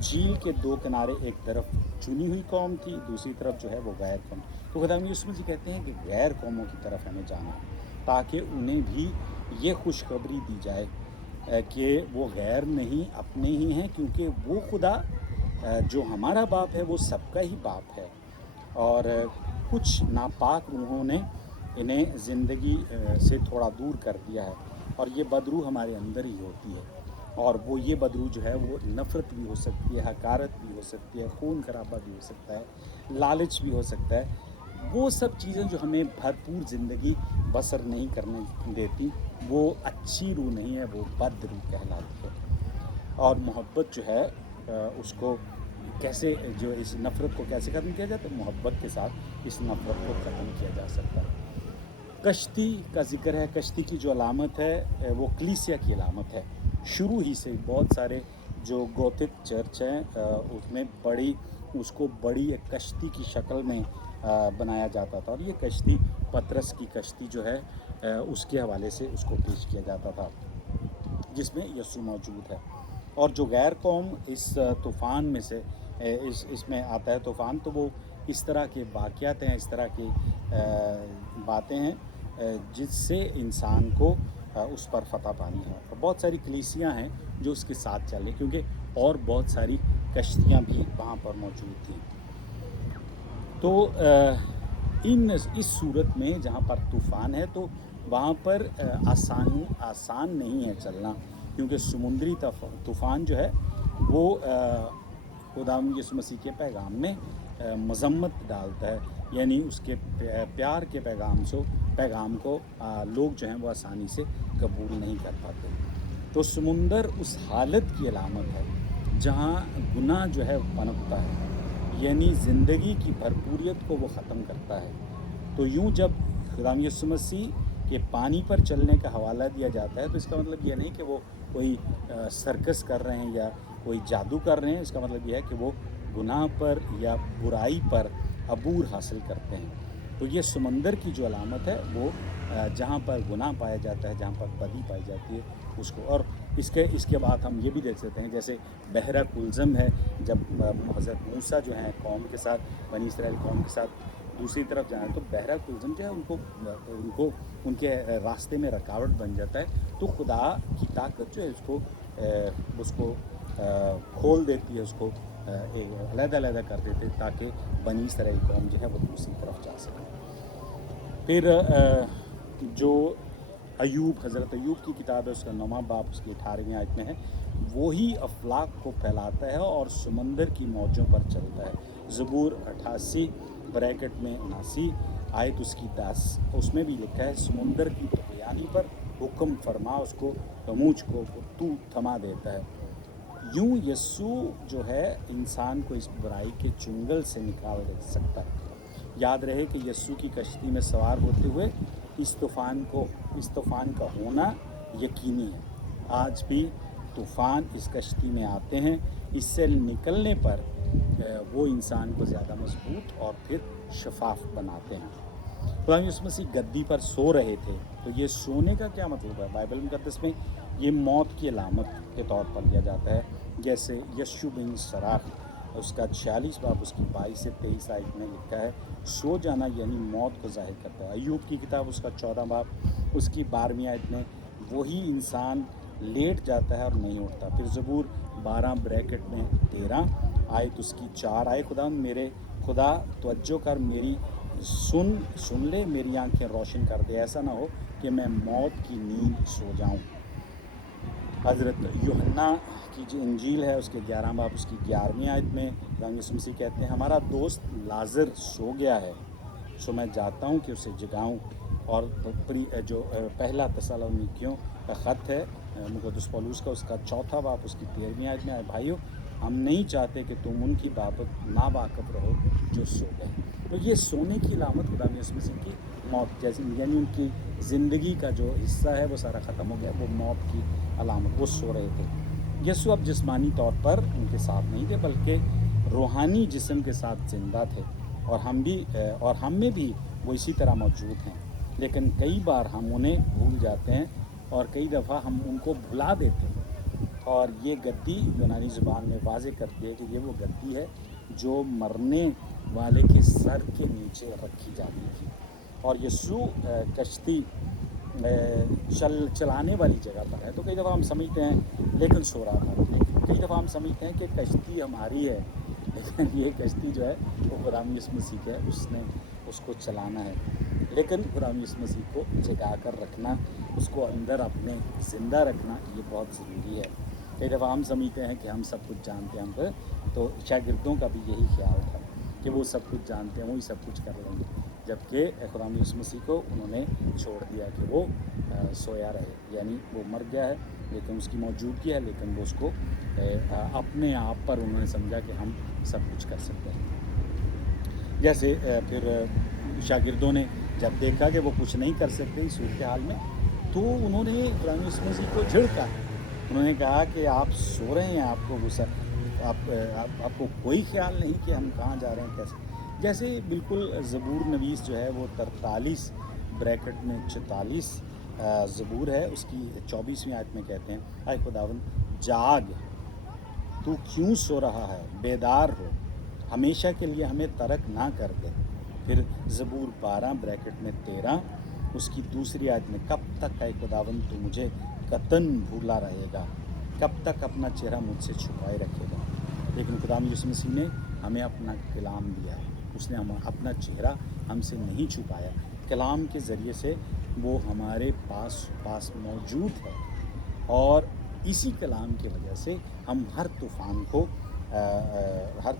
جھیل کے دو کنارے ایک طرف چنی ہوئی قوم تھی، دوسری طرف جو ہے وہ غیر قوم. تو خدا یسوع مسیح کہتے ہیں کہ غیر قوموں کی طرف ہمیں جانا تاکہ انہیں بھی یہ خوشخبری دی جائے کہ وہ غیر نہیں اپنے ہی ہیں، کیونکہ وہ خدا جو ہمارا باپ ہے وہ سب کا ہی باپ ہے. اور کچھ ناپاک روحوں نے انہیں زندگی سے تھوڑا دور کر دیا ہے، اور یہ بدروح ہمارے اندر ہی ہوتی ہے. اور وہ یہ بدروح جو ہے وہ نفرت بھی ہو سکتی ہے، حقارت بھی ہو سکتی ہے، خون خرابہ بھی ہو سکتا ہے، لالچ بھی ہو سکتا ہے. وہ سب چیزیں جو ہمیں بھرپور زندگی بسر نہیں کرنے دیتی، وہ اچھی روح نہیں ہے، وہ بد روح کہلاتی ہے. اور محبت جو ہے اس کو کیسے، جو اس نفرت کو کیسے ختم کیا جاتا ہے؟ محبت کے ساتھ اس نفرت کو ختم کیا جا سکتا ہے. کشتی کا ذکر ہے. کشتی کی جو علامت ہے وہ کلیسیا کی علامت ہے. شروع ہی سے بہت سارے جو گوتھک چرچ ہیں اس میں اس کو بڑی ایک کشتی کی شکل میں بنایا جاتا تھا، اور یہ کشتی پطرس کی کشتی جو ہے اس کے حوالے سے اس کو پیش کیا جاتا تھا جس میں یسوع موجود ہے. اور جو غیر قوم اس طوفان میں سے اس میں آتا ہے طوفان، تو وہ اس طرح کے واقعات ہیں، اس طرح کی باتیں ہیں جس سے انسان کو اس پر فتح پانی ہے. اور بہت ساری کلیسیاں ہیں جو اس کے ساتھ چلیں، کیونکہ اور بہت ساری کشتیاں بھی وہاں پر موجود تھیں. تو اس صورت میں جہاں پر طوفان ہے تو وہاں پر آسان نہیں ہے چلنا، کیونکہ سمندری طوفان جو ہے وہ خداوند یسوع مسیح کے پیغام میں مذمت ڈالتا ہے، یعنی اس کے پیار کے پیغام کو لوگ جو ہیں وہ آسانی سے قبول نہیں کر پاتے. تو سمندر اس حالت کی علامت ہے جہاں گناہ جو ہے پنپتا ہے، یعنی زندگی کی بھرپوریت کو وہ ختم کرتا ہے. تو یوں جب خداوند یسوع مسیح کے پانی پر چلنے کا حوالہ دیا جاتا ہے تو اس کا مطلب یہ نہیں کہ وہ کوئی سرکس کر رہے ہیں یا کوئی جادو کر رہے ہیں. اس کا مطلب یہ ہے کہ وہ گناہ پر یا برائی پر عبور حاصل کرتے ہیں. تو یہ سمندر کی جو علامت ہے وہ جہاں پر گناہ پایا جاتا ہے، جہاں پر بدی پائی جاتی ہے اس کو. اور اس کے بعد ہم یہ بھی دیکھ سکتے ہیں جیسے بحرہ کلزم ہے، جب حضرت موسیٰ جو ہیں قوم کے ساتھ، بنی اسرائیل قوم کے ساتھ دوسری طرف جائیں تو بحرہ کلزم جو ہے ان کو ان کے راستے میں رکاوٹ بن جاتا ہے. تو خدا کی طاقت جو ہے اس کو کھول دیتی ہے، اس کو علیحدہ کر دیتے تاکہ بنی اسرائیل قوم جو ہے وہ دوسری طرف جا سکے. پھر جو حضرت ایوب کی کتاب ہے، اس کا 9واں باب اس کی 18ویں آیت میں ہے، وہی افلاک کو پھیلاتا ہے اور سمندر کی موجوں پر چلتا ہے. زبور 88 بریکٹ میں 79 آیت اس کی 10، اس میں بھی لکھا ہے سمندر کی طغیانی پر حکم فرما، اس کو رموج کو تو تھما دیتا ہے. یوں یسوع جو ہے انسان کو اس برائی کے چنگل سے نکال سکتا ہے. یاد رہے کہ یسوع کی کشتی میں سوار ہوتے ہوئے اس طوفان کا ہونا یقینی ہے. آج بھی طوفان اس کشتی میں آتے ہیں، اس سے نکلنے پر وہ انسان کو زیادہ مضبوط اور پھر شفاف بناتے ہیں. خدا یسوع مسیح گدی پر سو رہے تھے، تو یہ سونے کا کیا مطلب ہے؟ بائبل مقدس میں یہ موت کی علامت کے طور پر لیا جاتا ہے. جیسے یشوع بن سراخ اس کا 46 باب اس کی 22 سے 23 آیت میں لکھا ہے، سو جانا یعنی موت کو ظاہر کرتا ہے. ایوب کی کتاب اس کا 14 باب اس کی 12ویں آیت میں وہی انسان لیٹ جاتا ہے اور نہیں اٹھتا. پھر زبور 12 بریکٹ میں 13 آیت اس کی 4 آئے، میرے خدا توجہ کر، میری سن لے، میری آنکھیں روشن کر دے، ایسا نہ ہو کہ میں موت کی نیند سو جاؤں. حضرت یوحنا کی جو انجیل ہے اس کے 11 باب اس کی 11ویں آیت میں یسوع مسیح کہتے ہیں، ہمارا دوست لازر سو گیا ہے، سو میں جاتا ہوں کہ اسے جگاؤں. اور جو پہلا تسالونیکیوں کا خط ہے مقدس پولوس کا، اس کا 4 باب اس کی 13ویں آیت میں، آئے بھائیو ہم نہیں چاہتے کہ تم ان کی بابت ناواقف رہو جو سو گئے. تو یہ سونے کی علامت خدا یسوع مسیح کی موت، جیسے یعنی ان کی زندگی کا جو حصہ ہے وہ سارا ختم ہو گیا، وہ موت کی علامت، وہ سو رہے تھے. یسوع اب جسمانی طور پر ان کے ساتھ نہیں تھے بلکہ روحانی جسم کے ساتھ زندہ تھے، اور ہم میں بھی وہ اسی طرح موجود ہیں. لیکن کئی بار ہم انہیں بھول جاتے ہیں اور کئی دفعہ ہم ان کو بھلا دیتے ہیں. اور یہ گدی یونانی زبان میں واضح کرتی ہے کہ یہ وہ گدی ہے جو مرنے والے کے سر کے نیچے رکھی جاتی تھی، اور یسوع کشتی چلانے والی جگہ پر ہے۔ تو کئی دفعہ ہم سمجھتے ہیں لیکن سو رہا تھا، کئی دفعہ ہم سمجھتے ہیں کہ کشتی ہماری ہے، لیکن یہ کشتی جو ہے وہ خدا یسوع مسیح کا ہے، اس نے اس کو چلانا ہے۔ لیکن خدا یسوع مسیح کو جگا کر رکھنا، اس کو اندر اپنے زندہ رکھنا، یہ بہت ضروری ہے۔ کئی دفعہ ہم سمجھتے ہیں کہ ہم سب کچھ جانتے ہیں، ہم پہ تو شاگردوں کا بھی یہی خیال تھا کہ وہ سب کچھ جانتے ہیں، وہی سب کچھ کر لیں گے، جبکہ خدا یسوع مسیح کو انہوں نے چھوڑ دیا کہ وہ سویا رہے، یعنی وہ مر گیا ہے لیکن اس کی موجودگی ہے، لیکن وہ اس کو اپنے آپ پر انہوں نے سمجھا کہ ہم سب کچھ کر سکتے ہیں۔ جیسے پھر شاگردوں نے جب دیکھا کہ وہ کچھ نہیں کر سکتے اس صورتحال میں، تو انہوں نے خدا یسوع مسیح کو جھڑکا، انہوں نے کہا کہ آپ سو رہے ہیں، آپ کو غصہ، آپ کو کوئی خیال نہیں کہ ہم کہاں جا رہے ہیں، کیسے؟ جیسے بالکل زبور نویس جو ہے وہ 43 بریکٹ میں 44 زبور ہے، اس کی 24ویں آیت میں کہتے ہیں، اے خداوند جاگ، تو کیوں سو رہا ہے، بیدار ہو، ہمیشہ کے لیے ہمیں ترک نہ کر دے۔ پھر زبور 12 بریکٹ میں 13 اس کی دوسری آیت میں، کب تک اے خداوند تو مجھے قطن بھولا رہے گا، کب تک اپنا چہرہ مجھ سے چھپائے رکھے گا؟ لیکن خدا یسوع مسیح نے ہمیں اپنا کلام دیا ہے، اس نے اپنا چہرہ ہم سے نہیں چھپایا، کلام کے ذریعے سے وہ ہمارے پاس موجود ہے، اور اسی کلام کی وجہ سے ہم ہر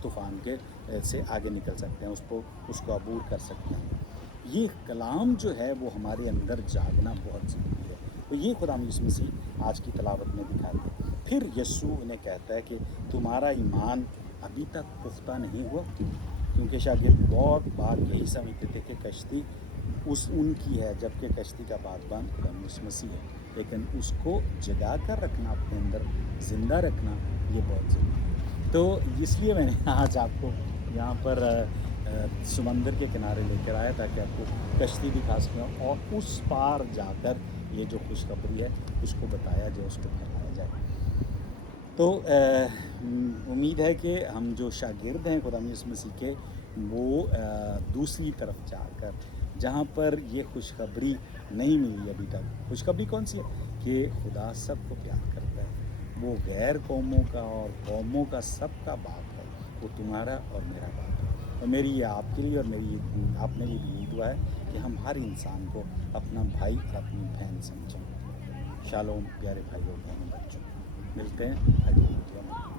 طوفان کے سے آگے نکل سکتے ہیں، اس کو عبور کر سکتے ہیں۔ یہ کلام جو ہے وہ ہمارے اندر جاگنا بہت ضروری ہے، تو یہ خدا یسوع مسیح آج کی تلاوت میں دکھاتے ہیں۔ پھر یسوع انہیں کہتا ہے کہ تمہارا ایمان ابھی تک پختہ نہیں ہوا، کیونکہ شاگرد بہت بار یہی سمجھتے تھے کہ کشتی ان کی ہے، جبکہ کشتی کا بادبان خدا یسوع مسیح ہے، لیکن اس کو جگا کر رکھنا، اپنے اندر زندہ رکھنا، یہ بہت ضروری ہے۔ تو اس لیے میں نے آج آپ کو یہاں پر سمندر کے کنارے لے کر آیا تاکہ آپ کو کشتی دکھا سکیں، اور اس پار جا کر یہ جو خوشخبری ہے اس کو بتایا جائے، اس کو پھیلایا جائے۔ تو امید ہے کہ ہم جو شاگرد ہیں خدا یسوع مسیح کے، وہ دوسری طرف جا کر، جہاں پر یہ خوشخبری نہیں ملی ابھی تک، خوشخبری کون سی ہے؟ کہ خدا سب کو پیار کرتا ہے، وہ غیر قوموں کا اور قوموں کا سب کا باپ ہے، وہ تمہارا اور میرا باپ ہے۔ اور میری یہ آپ کے لیے اور میری اپنے لیے بھی یہی دعا ہے کہ ہم ہر انسان کو اپنا بھائی اور اپنی بہن سمجھیں۔ شالوم پیارے بھائی اور بہنوں بچوں، ملتے ہیں اگلی ویڈیو میں۔